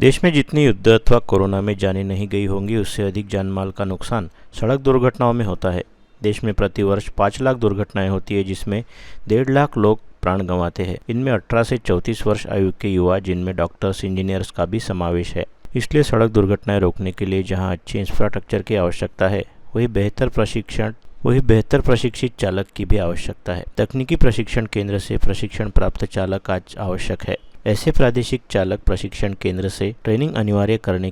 देश में जितनी युद्ध अथवा कोरोना में जानें नहीं गई होंगी उससे अधिक जानमाल का नुकसान सड़क दुर्घटनाओं में होता है। देश में प्रतिवर्ष 5 लाख दुर्घटनाएं होती है जिसमें 1.5 लाख लोग प्राण गंवाते हैं। इनमें 18 से 34 वर्ष आयु के युवा जिनमें डॉक्टर्स इंजीनियर्स का भी समावेश है। इसलिए सड़क दुर्घटनाएं रोकने के लिए जहां अच्छे इंफ्रास्ट्रक्चर की आवश्यकता है वही बेहतर प्रशिक्षित चालक की भी आवश्यकता है। तकनीकी प्रशिक्षण केंद्र से प्रशिक्षण प्राप्त चालक आज आवश्यक है। ऐसे प्रादेशिक चालक प्रशिक्षण केंद्र से ट्रेनिंग अनिवार्य करने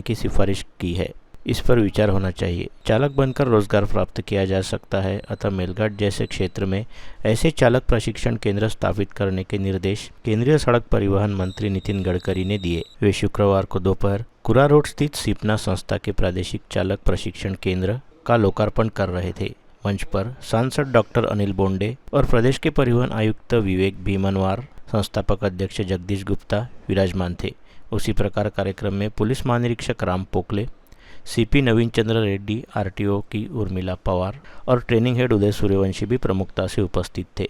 की सिफारिश की है। इस पर विचार होना चाहिए। चालक बनकर रोजगार प्राप्त किया जा सकता है, अतः मेलघाट जैसे क्षेत्र में ऐसे चालक प्रशिक्षण केंद्र स्थापित करने के निर्देश केंद्रीय सड़क परिवहन मंत्री नितिन गडकरी ने दिए। वे शुक्रवार को दोपहर कुरा रोड स्थित सिपना संस्था के प्रादेशिक चालक प्रशिक्षण केंद्र का लोकार्पण कर रहे थे। मंच पर सांसद डॉक्टर अनिल बोंडे और प्रदेश के परिवहन आयुक्त विवेक भीमनवार, संस्थापक अध्यक्ष जगदीश गुप्ता विराजमान थे। उसी प्रकार कार्यक्रम में पुलिस महानिरीक्षक राम पोकले, सीपी नवीन चंद्र रेड्डी, आरटीओ की उर्मिला पवार और ट्रेनिंग हेड उदय सूर्यवंशी भी प्रमुखता से उपस्थित थे।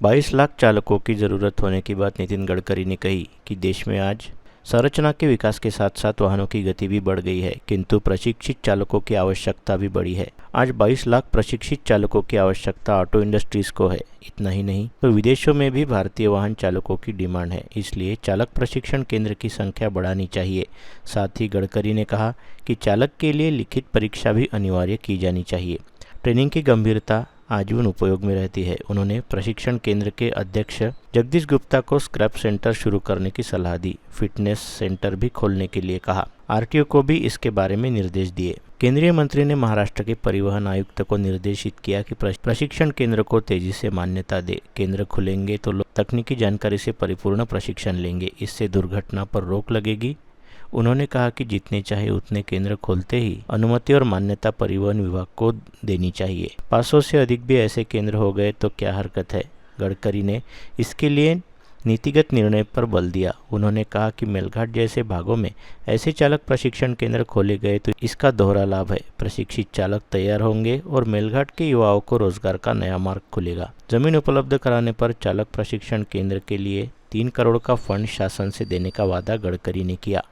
22 लाख चालकों की ज़रूरत होने की बात नितिन गडकरी ने कही कि देश में आज संरचना के विकास के साथ साथ वाहनों की गति भी बढ़ गई है, किंतु प्रशिक्षित चालकों की आवश्यकता भी बढ़ी है। आज 22 लाख प्रशिक्षित चालकों की आवश्यकता ऑटो इंडस्ट्रीज को है। इतना ही नहीं तो विदेशों में भी भारतीय वाहन चालकों की डिमांड है, इसलिए चालक प्रशिक्षण केंद्र की संख्या बढ़ानी चाहिए। साथ ही गडकरी ने कहा कि चालक के लिए लिखित परीक्षा भी अनिवार्य की जानी चाहिए। ट्रेनिंग की गंभीरता आजीवन उपयोग में रहती है। उन्होंने प्रशिक्षण केंद्र के अध्यक्ष जगदीश गुप्ता को स्क्रैप सेंटर शुरू करने की सलाह दी। फिटनेस सेंटर भी खोलने के लिए कहा। आरटीओ को भी इसके बारे में निर्देश दिए। केंद्रीय मंत्री ने महाराष्ट्र के परिवहन आयुक्त को निर्देशित किया कि प्रशिक्षण केंद्र को तेजी से मान्यता दे। केंद्र खुलेंगे तो लोग तकनीकी जानकारी से परिपूर्ण प्रशिक्षण लेंगे, इससे दुर्घटना पर रोक लगेगी। उन्होंने कहा कि जितने चाहे उतने केंद्र खोलते ही अनुमति और मान्यता परिवहन विभाग को देनी चाहिए। 500 से अधिक भी ऐसे केंद्र हो गए तो क्या हरकत है। गडकरी ने इसके लिए नीतिगत निर्णय पर बल दिया। उन्होंने कहा कि मेलघाट जैसे भागों में ऐसे चालक प्रशिक्षण केंद्र खोले गए तो इसका दोहरा लाभ है। प्रशिक्षित चालक तैयार होंगे और मेलघाट के युवाओं को रोजगार का नया मार्ग खुलेगा। जमीन उपलब्ध कराने पर चालक प्रशिक्षण केंद्र के लिए 3 करोड़ का फंड शासन से देने का वादा गडकरी ने किया।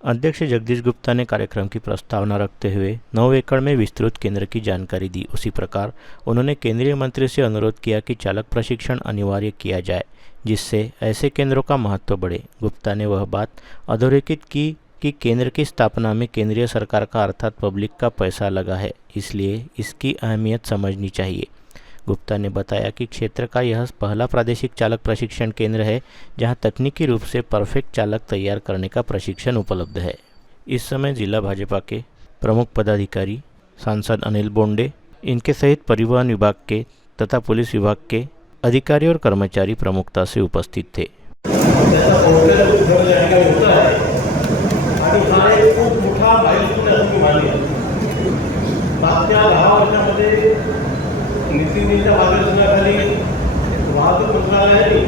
अध्यक्ष जगदीश गुप्ता ने कार्यक्रम की प्रस्तावना रखते हुए 9 एकड़ में विस्तृत केंद्र की जानकारी दी। उसी प्रकार उन्होंने केंद्रीय मंत्री से अनुरोध किया कि चालक प्रशिक्षण अनिवार्य किया जाए, जिससे ऐसे केंद्रों का महत्व बढ़े। गुप्ता ने वह बात अधोरेखित की कि केंद्र की स्थापना में केंद्रीय सरकार का अर्थात पब्लिक का पैसा लगा है, इसलिए इसकी अहमियत समझनी चाहिए। गुप्ता ने बताया कि क्षेत्र का यह पहला प्रादेशिक चालक प्रशिक्षण केंद्र है जहां तकनीकी रूप से परफेक्ट चालक तैयार करने का प्रशिक्षण उपलब्ध है। इस समय जिला भाजपा के प्रमुख पदाधिकारी, सांसद अनिल बोंडे, इनके सहित परिवहन विभाग के तथा पुलिस विभाग के अधिकारी और कर्मचारी प्रमुखता से उपस्थित थे। नितीनजींच्या मार्गदर्शनाखाली वाहतूक मंत्रालयाने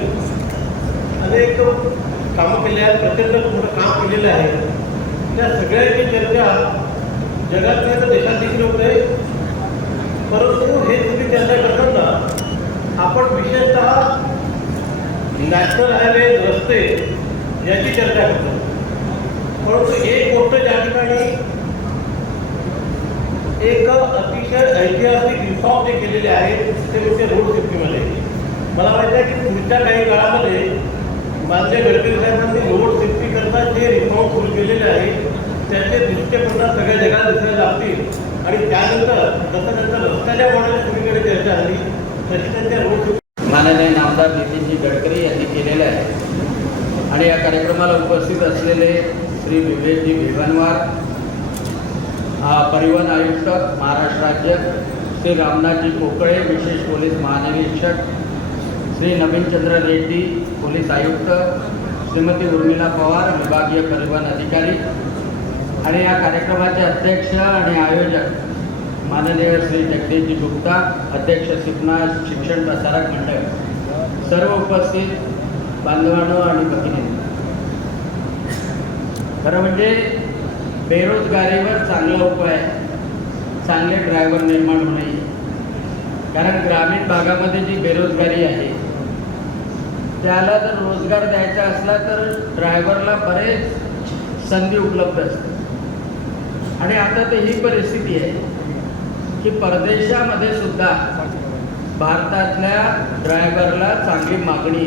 अनेक कामं केली आहेत, प्रचंड मोठं काम केलेलं आहे। त्या सगळ्यांची चर्चा जगात नाही तर देशात देखील होते, परंतु हे तुम्ही चर्चा करताना आपण विशेषतः नॅशनल हायवे रस्ते याची चर्चा करतो। परंतु एक गोष्ट ज्या ठिकाणी एक अतिशय ऐतिहासिक रिफॉर्म जे केलेले आहेत ते म्हणजे रोड सेफ्टीमध्ये। मला माहिती आहे की पुढच्या काही काळामध्ये माननीय गडकरी साहेबांनी रोड सेफ्टी करता जे रिफॉर्म सुरू केलेले आहेत त्याचे दृष्टिकोन सगळ्या जगात दिसायला लागतील आणि त्यानंतर जसं त्यांचं रस्त्याच्या मॉडेल सगळीकडे चर्चा झाली तशी त्यांच्या रोड माननीय नामदार नितीनजी गडकरी यांनी केलेलं आहे। आणि या कार्यक्रमाला उपस्थित असलेले श्री विवेकजी भीमनवार, परिवहन आयुक्त महाराष्ट्र राज्य, श्री रामनाथजी पोकळे, विशेष पोलीस महानिरीक्षक, श्री नवीनचंद्र रेड्डी, पोलीस आयुक्त, श्रीमती उर्मिला पवार, विभागीय परिवहन अधिकारी आणि या कार्यक्रमाचे अध्यक्ष आणि आयोजक माननीय श्री जगदीश गुप्ता, अध्यक्ष सिपना शिक्षण प्रसारक मंडळ, सर्व उपस्थित बांधवांनो आणि भगिनींनो, खरं म्हणजे बेरोजगारीवर चांगला उपाय चांगले ड्रायव्हर निर्माण होणे। कारण ग्रामीण भागामध्ये जी बेरोजगारी आहे त्याला जर रोजगार द्यायचा असला तर ड्रायव्हरला बरेच संधी उपलब्ध असतात. आणि आता तर ही परिस्थिती आहे की परदेशामध्ये सुद्धा भारतातल्या ड्रायव्हरला चांगली मागणी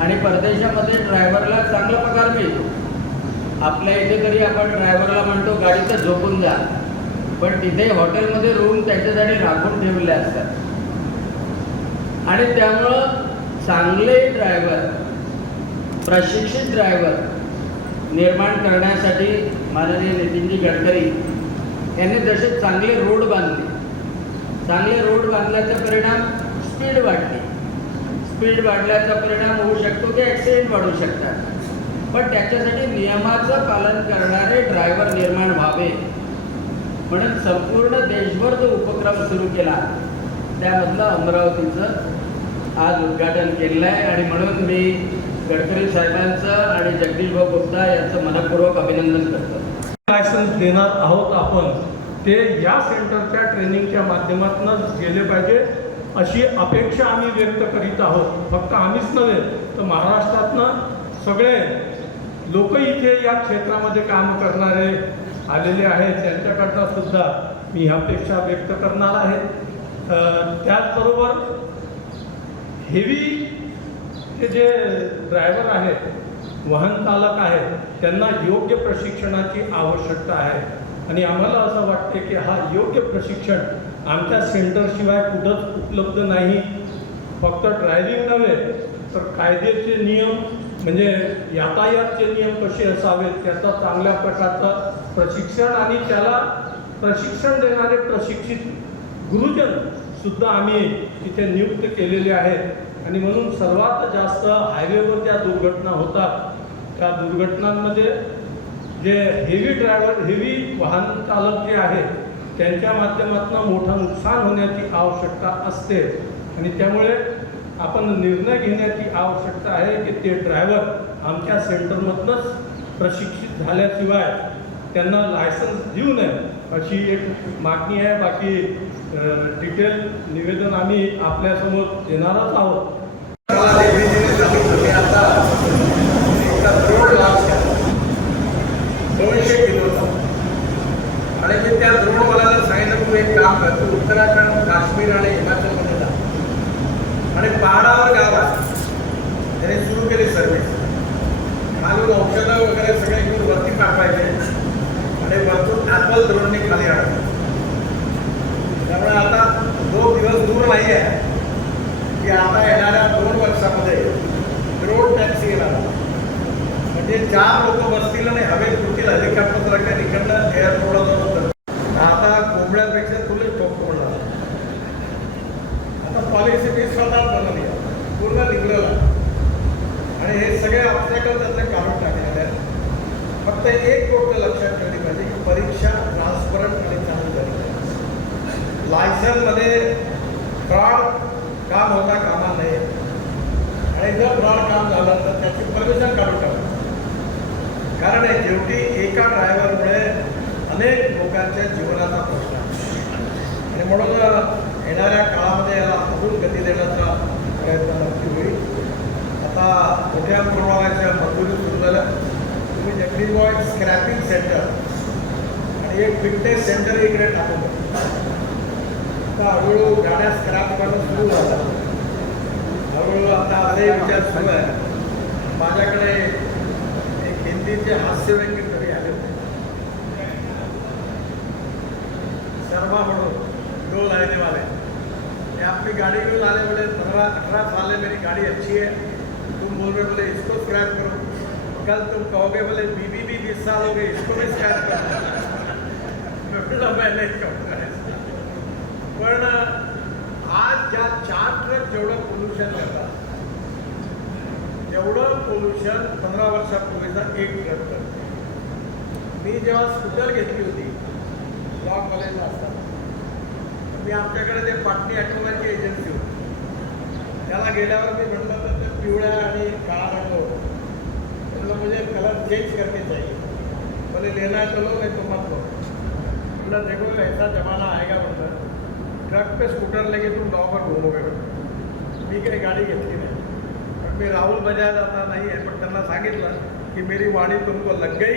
आणि परदेशामध्ये ड्रायव्हरला चांगला पगार मिळतो. आपल्या इथे तरी आपण ड्रायव्हरला म्हणतो गाडीत झोपून जा, पण तिथे हॉटेलमध्ये रूम त्याच्यासाठी राखून ठेवले असतात. आणि त्यामुळं चांगले ड्रायव्हर, प्रशिक्षित ड्रायव्हर निर्माण करण्यासाठी माननीय नितीनजी गडकरी यांनी जसे चांगले रोड बांधले, चांगले रोड बांधल्याचा परिणाम स्पीड वाढली, स्पीड वाढल्याचा परिणाम होऊ शकतो की ॲक्सिडेंट वाढू शकतात. पण त्याच्यासाठी नियमाचं पालन करणारे ड्रायव्हर निर्माण व्हावे म्हणून संपूर्ण देशभर जो उपक्रम सुरू केला त्यामधलं अमरावतीचं आज उद्घाटन केलेलं आहे. आणि म्हणून मी गडकरी साहेबांचं आणि जगदीश भाऊ गुप्ता यांचं मनपूर्वक अभिनंदन करतो. लायसन्स देणार आहोत आपण, ते या सेंटरच्या ट्रेनिंगच्या माध्यमातूनच गेले पाहिजे अशी अपेक्षा आम्ही व्यक्त करीत आहोत. फक्त आम्हीच नव्हे तर महाराष्ट्रातनं सगळे लोक इथे या क्षेत्रामध्ये काम करणारे आलेले आहेत, त्यांच्याकडनं सुद्धा मी ह्या अपेक्षा व्यक्त करणार आहे. त्याचबरोबर हेवी हे जे ड्रायव्हर आहेत, वाहन चालक आहेत, त्यांना योग्य प्रशिक्षणाची आवश्यकता आहे. आणि आम्हाला असं वाटते की हा योग्य प्रशिक्षण आमच्या सेंटरशिवाय कुठंच उपलब्ध नाही. फक्त ड्रायव्हिंग नव्हे तर कायद्याचे नियम म्हणजे यातायातचे नियम कसे असावेत त्याचा चांगल्या प्रकारचं प्रशिक्षण आणि त्याला प्रशिक्षण देणारे प्रशिक्षित गुरुजन सुद्धा आम्ही इथे नियुक्त केलेले आहेत. आणि म्हणून सर्वात जास्त हायवेवर ज्या दुर्घटना होतात त्या दुर्घटनांमध्ये जे हेवी वाहन चालक जे आहेत त्यांच्या माध्यमातून मोठं नुकसान होण्याची आवश्यकता असते. आणि त्यामुळे आपण निर्णय घेण्याची आवश्यकता आहे की ते ड्रायव्हर आमच्या सेंटरमधूनच प्रशिक्षित झाल्याशिवाय त्यांना लायसन्स देऊ नये अशी एक मागणी आहे. बाकी डिटेल निवेदन आम्ही आपल्यासमोर देणारच आहोत. आणि मी त्या द्रोणवाल्याला सांगितलं तू एक काम कर, तू उत्तराखंड, काश्मीर आणि हिमाचलमध्ये जा आणि पहाडावर गाव आहे त्याने सुरू केली सर्व्हिस. खालून औषधं वगैरे सगळे घेऊन वरती पाठवायचे आणि वरतून ॲपल द्रोणने खाली आणायचं. त्यामुळे आता जो दिवस दूर नाही आहे की आता येणाऱ्या 2 वर्षामध्ये रोड टॅक्सी येणार, म्हणजे 4 लोक बसतील आणि हवेत कुठतील हेलिकॉप्टर सारख्या इकडनं एअरपोर्टला जाऊन आता कोंबड्यापेक्षा तुला ठोकतो म्हणणार. आता पॉलिसी मी स्वतः बनवली पूर्ण लिबरल आणि हे सगळे ऑब्स्टॅकल त्यातले काढून टाकलेले आहेत. फक्त एक गोष्ट लक्षात ठेवली पाहिजे की परीक्षा ट्रान्सपरंट आणि चालू झाली. लायसन्समध्ये फ्रॉड काम होता कामा नये आणि जर फ्रॉड काम झालं तर त्याची परमिशन काढून टाकतो. कारण शेवटी एका ड्रायव्हरमुळे अनेक लोकांच्या जीवनाचा प्रश्न आहे आणि म्हणून येणाऱ्या काळामध्ये याला अजून गती देण्याचा प्रयत्न नक्की होईल. आता मोठ्या प्रमाणाच्या मजुरी सुरू झाल्या. तुम्ही जगदीश भाऊ एक स्क्रॅपिंग सेंटर आणि एक फिटनेस सेंटर इकडे टाकून आता हळूहळू गाड्या स्क्रॅप करणं सुरू झालं. हळूहळू आता असे विचार सुरू आहे. माझ्याकडे एक हिंदीचे हास्यव्यंग्य कवी आले होते, शर्मा म्हणून, 2 लाइने वाले. ये अपनी गाड़ी क्यों लाने बोले 15-18 साल है मेरी गाड़ी अच्छी है, तुम बोल रहे बोले इसको स्क्रैप करो, कल तुम कहोगे बोले बीबी भी 20 साल हो गए इसको भी स्क्रैप करो. मैं नहीं कहूँगा. पण आज ज्या 4 ट्रक जेवढं पोल्युशन करतात तेवढं पोल्युशन 15 वर्षापूर्वीचा 1 ट्रक करतो. मी जेव्हा स्कूटर घेतली होती लॉ कॉलेजला असताना मी आमच्याकडे ते पाटणी ॲटोमॅची एजन्सी होती. त्याला गेल्यावर मी म्हटलं तर ते पिवळ्या आणि काळा रंग होतो. म्हटलं मुझे कलर चेंज करके चाहिए. बोले लेना है तो लो नहीं तो मत लो. म्हटलं देखो ऐसा जमाना आएगा म्हटलं ट्रक पे स्कूटर लेके तुम गाँव पर घूमोगे. मी काही गाडी घेतली नाही. मी राहुल बजाज आता नहीं है, पर त्यांना सांगितलं कि मेरी वाणी तुमको लग गई,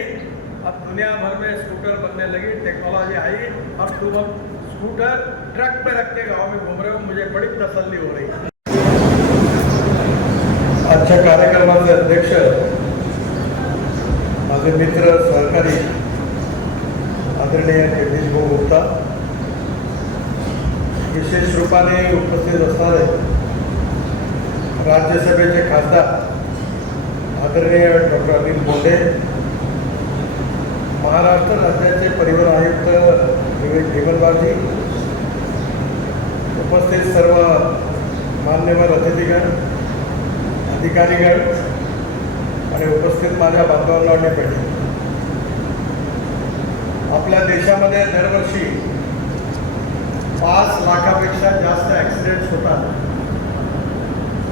अब दुनिया भर में स्कूटर बनने लगी, टेक्नोलॉजी आई, अब तुम अब स्कूटर ट्रक पे रख के गाँव में घूम रहे हो, मुझे बड़ी तसल्ली हो रही है। आजच्या कार्यक्रमाचे अध्यक्ष माझे मित्र सहकारी आदरणीय जगदीश भाऊ गुप्ता, विशेष रूपाने उपस्थित असणारे राज्यसभेचे खासदार आदरणीय डॉक्टर अनिल बोंडे, महाराष्ट्र राज्याचे परिवहन आयुक्त विवेक भिमनवारजी, उपस्थित सर्व मान्यवर अतिथीगण, अधिकारीगण आणि उपस्थित माझ्या बांधवांना आणि बहिणी, आपल्या देशामध्ये दरवर्षी 5 लाखापेक्षा जास्त ॲक्सिडेंट्स होतात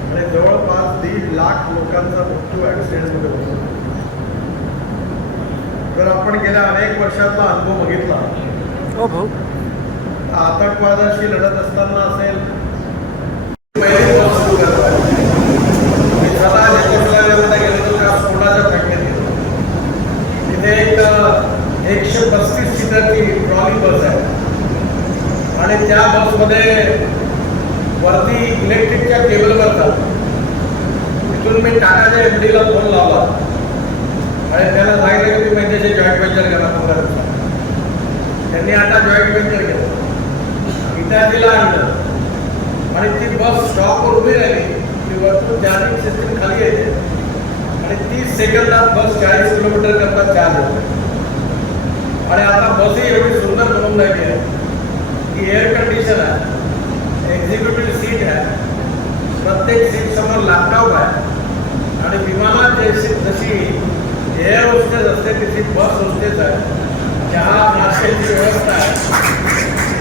आणि जवळपास 1.5 लाख लोकांचा मृत्यू ॲक्सिडेंटमध्ये होतो. जर आपण गेल्या अनेक वर्षातला अनुभव बघितला, आतंकवादाशी लढत असताना असेल, पहिली बस सुरू करतात, मी स्वतः नेतृत्वाला गेलो होतो त्या स्फोटाच्या फॅक्टरीत गेलो. तिथे एक 135 सीटरची ट्रॉली बस आहे आणि त्या बसमध्ये वरती इलेक्ट्रिकच्या केबलवर जातो. तिथून मी टाटाच्या MDला फोन लावला आणि त्याला सांगितलं की तुम्ही त्याचे जॉईंट वेंचर करा 15 दिवसात. त्यांनी आता जॉईंट वेंचर केलं, इटाचीला आणलं आणि ती बस स्टॉपवर उभी राहिली. ती वरतून चार्जिंग सिस्टीम खाली येते आणि 30 सेकंदात बस 40 किलोमीटर करता चार्ज होते. आणि आता बसही एवढी सुंदर बनवून राहिली आहे की एअर कंडिशन आहे, एक्झिक्युटिव्ह सीट आहे, प्रत्येक सीट समोर लॅपटॉप आहे आणि विमानात जशी एअर होस्टेस असते तशी बस होस्टेस आहे. चहा नाश्त्याची व्यवस्था आहे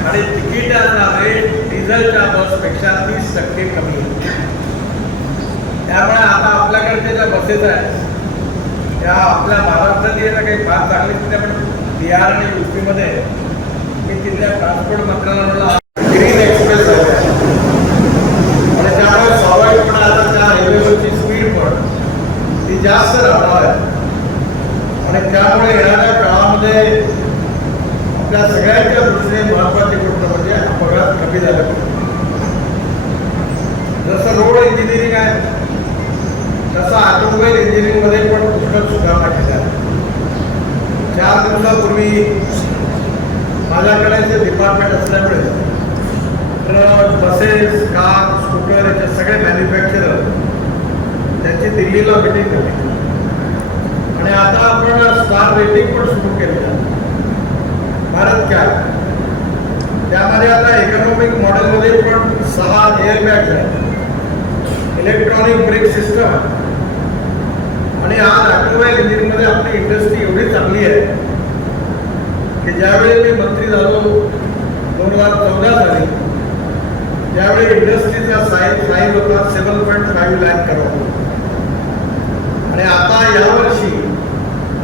आणि तिकिटाचा रेट डिझेलच्या बसपेक्षा 30% कमी आहे. त्यामुळे आता आपल्याकडच्या ज्या बसेस आहेत त्या आपल्या महाराष्ट्रात येणं काही फार चांगली तिथे, पण बिहार आणि UP-मध्ये मी तिथल्या ट्रान्सपोर्ट मंत्रालयाला ग्रीन एक्सप्रेस आहे आणि त्यामुळे स्वाभाविकपणे आता त्या रेल्वेवरची स्पीड पण ती जास्त राहणार आहे आणि त्यामुळे येणाऱ्या काळामध्ये आपल्या सगळ्यांच्या दृष्टीने महत्त्वाची गोष्ट म्हणजे अपघात कमी झाला पाहिजे. जसं रोड इंजिनिअरिंग आहे तसं ऑटोमोबाईल इंजिनिअरिंगमध्ये पण पुष्कळ सुधारणा केल्या आहे. 4 दिवसापूर्वी माझ्याकडे जे डिपार्टमेंट असल्यामुळे ट्रक, बसेस, कार, स्कूटर याचे सगळे मॅन्युफॅक्चरर त्यांची दिल्लीला मिटिंग झाली आणि आता आपण स्टार रेटिंग पण सुरू केलेलं आहे. भारत काय त्यामध्ये आता इकॉनॉमिक मॉडेलमध्ये पण 6 एअरबॅग्स आहेत, इलेक्ट्रॉनिक ब्रेक सिस्टम आहे आणि आज ऑटोमोबाईल इंजिनिअरिंगमध्ये आपली इंडस्ट्री एवढी चांगली आहे की ज्यावेळी मी मंत्री झालो 2014 साली, त्यावेळी इंडस्ट्रीचा साईज होता 7.5 लाख करोड आणि आता यावर्षी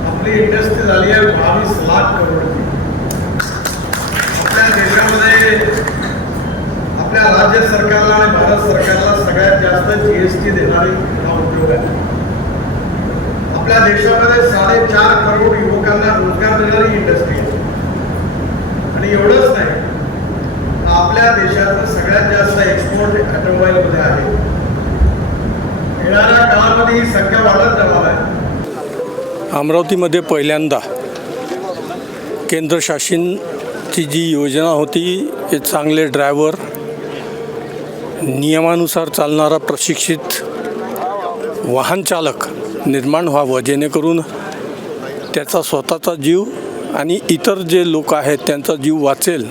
आपली इंडस्ट्री झाली आहे 22 लाख करोडची. आपल्या देशामध्ये आपल्या राज्य सरकारला आणि भारत सरकारला सगळ्यात जास्त GST देणारी हा उद्योग आहे. आपल्या देशामध्ये 4.5 करोड युवकांना रोजगार देणारी इंडस्ट्री आहे आणि एवढंच नाही, आपल्या देशाचं सगळ्यात जास्त एक्सपोर्ट ऑटोमोबाईलमध्ये आहे. येणाऱ्या काळामध्ये ही संख्या वाढत जाणार आहे. अमरावतीमध्ये पहिल्यांदा केंद्र शासनाची जी योजना होती की चांगले ड्रायव्हर, नियमानुसार चालणारा प्रशिक्षित वाहन चालक निर्माण व्हावं, जेणेकरून त्याचा स्वतःचा जीव आणि इतर जे लोक आहेत त्यांचा जीव वाचेल,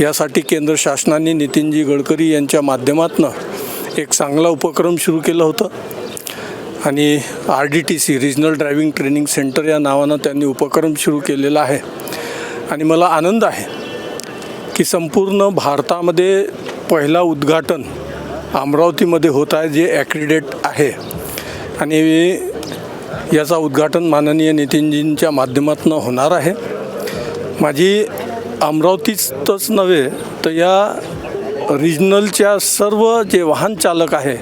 यासाठी केंद्र शासनाने नितीनजी गडकरी यांच्या माध्यमातून एक चांगला उपक्रम सुरू केला होता आणि RDTC regional driving training centre या नावानं त्यांनी उपक्रम सुरू केलेला आहे. आणि मला आनंद आहे की संपूर्ण भारतामध्ये पहिला उद्घाटन अमरावतीमध्ये होत आहे जे ॲक्रिडेट आहे आणि याचा उद्घाटन माननीय नितीनजींच्या माध्यमातून होणार आहे. माझी अमरावतीतच नव्हे तर या रिजनलच्या सर्व जे वाहन चालक आहे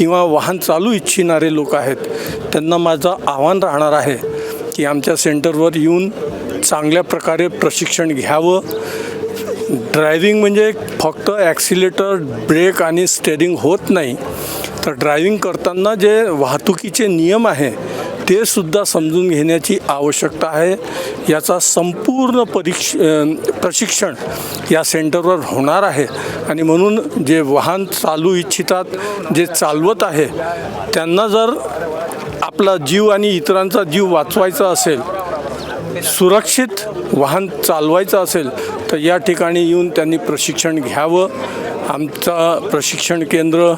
किंवा वाहन चालू इच्छिणारे लोक आहेत त्यांना माझं आव्हान राहणार आहे की आमच्या सेंटरवर येऊन चांगल्या प्रकारे प्रशिक्षण घ्यावं. ड्रायव्हिंग म्हणजे फक्त ॲक्सिलेटर, ब्रेक आणि स्टेअरिंग होत नाही, तर ड्रायव्हिंग करताना जे वाहतुकीचे नियम आहे ते सुद्धा समजून घेण्याची आवश्यकता आहे. याचा संपूर्ण प्रशिक्षण या सेंटरवर होणार आहे आणि म्हणून जे वाहन चालू इच्छितात, जे चालवत आहे, त्यांना जर आपला जीव आणि इतरांचा जीव वाचवायचा असेल, सुरक्षित वाहन चालवायचं असेल तर या ठिकाणी येऊन त्यांनी प्रशिक्षण घ्यावं. आमचा प्रशिक्षण केंद्र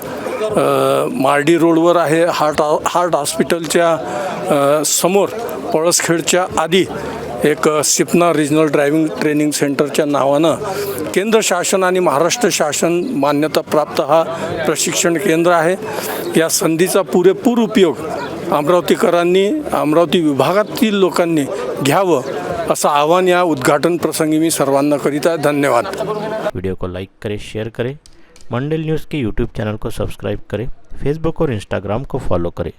मार्डी रोडवर आहे. हार्ट हॉस्पिटलच्या समोर पळसखेडच्या आधी एक सिपना रिजनल ड्रायव्हिंग ट्रेनिंग सेंटरच्या नावानं केंद्र शासन आणि महाराष्ट्र शासन मान्यताप्राप्त हा प्रशिक्षण केंद्र आहे. या संधीचा पुरेपूर उपयोग अमरावतीकरांनी, अमरावती विभागातील लोकांनी घ्यावं असं आवाहन या उद्घाटन प्रसंगी मी सर्वांना करीत आहे. धन्यवाद. वीडियो को लाइक करें, शेयर करें, मंडल न्यूज़ के यूट्यूब चैनल को सब्सक्राइब करें, फेसबुक और इंस्टाग्राम को फॉलो करें.